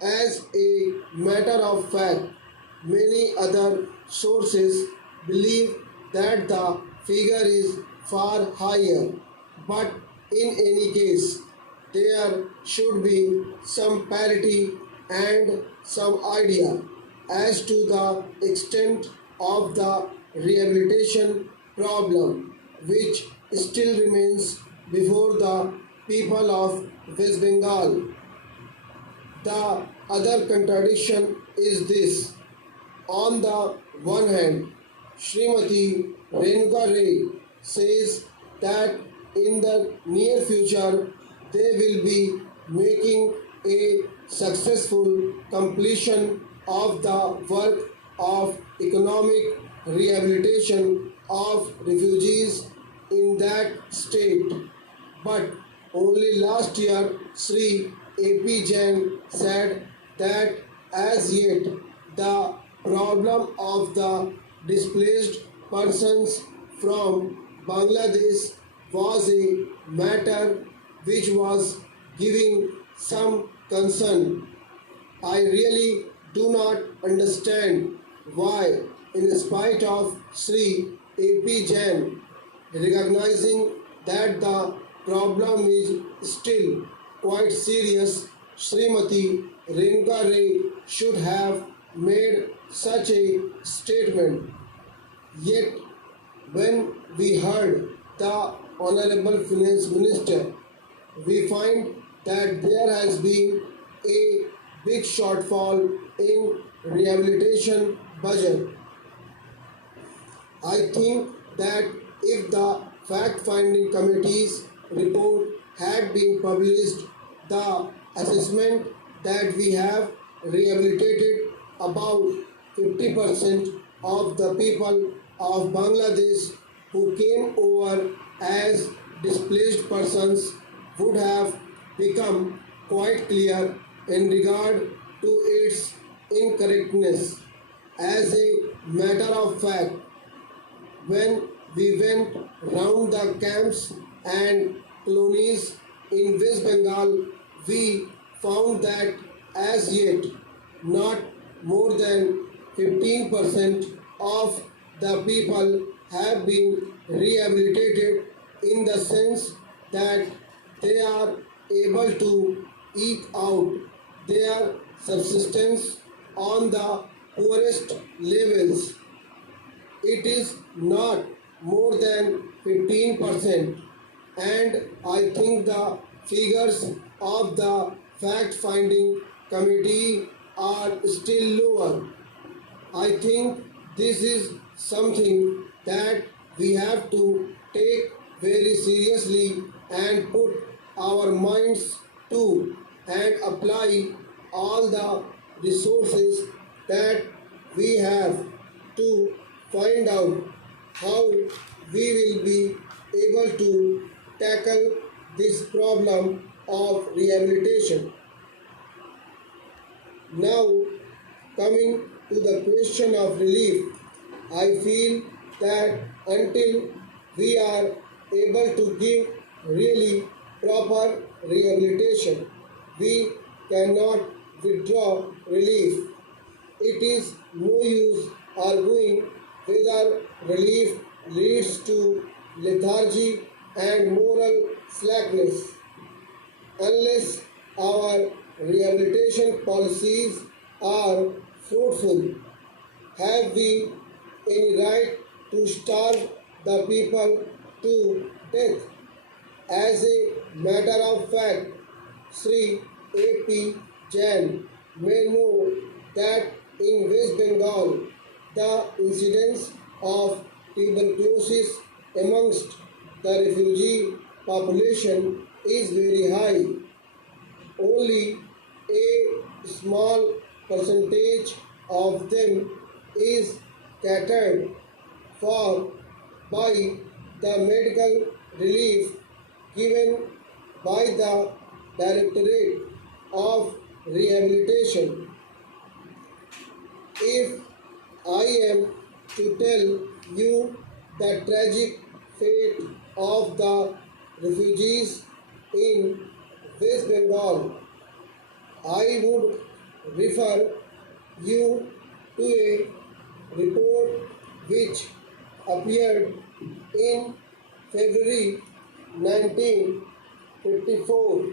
As a matter of fact, many other sources believe that the figure is far higher, but in any case, there should be some parity and some idea as to the extent of the rehabilitation problem which still remains before the people of West Bengal. The other contradiction is this. On the one hand, Srimati Renuka Ray says that in the near future they will be making a successful completion of the work of economic rehabilitation of refugees in that state. But only last year, Sri A.P. Jain said that as yet the problem of the displaced persons from Bangladesh was a matter which was giving some concern. I really do not understand why, in spite of Sri A.P. Jain recognizing that the problem is still quite serious, Srimati Renuka Ray should have made such a statement. Yet, when we heard the Honorable Finance Minister, we find that there has been a big shortfall in rehabilitation budget. I think that if the fact-finding committee's report had been published, the assessment that we have rehabilitated about 50% of the people of Bangladesh who came over as displaced persons would have become quite clear in regard to its incorrectness. As a matter of fact, when we went round the camps and colonies in West Bengal, we found that as yet not more than 15% of the people have been rehabilitated in the sense that they are able to eke out their subsistence on the poorest levels. It is not more than 15%, and I think the figures of the fact finding committee are still lower. I think this is something that we have to take very seriously and put our minds to and apply all the resources that we have to find out how we will be able to tackle this problem of rehabilitation. Now, coming to the question of relief, I feel that until we are able to give really proper rehabilitation, we cannot withdraw relief. It is no use arguing whether relief leads to lethargy and moral slackness. Unless our rehabilitation policies are fruitful, have we any right to starve the people to death? As a matter of fact, Sri A.P. Jain may know that in West Bengal the incidence of tuberculosis amongst the refugee population is very high. Only a small percentage of them is catered for by the medical relief given by the Directorate of Rehabilitation. If I am to tell you the tragic fate of the refugees in West Bengal, I would refer you to a report which appeared in February 1954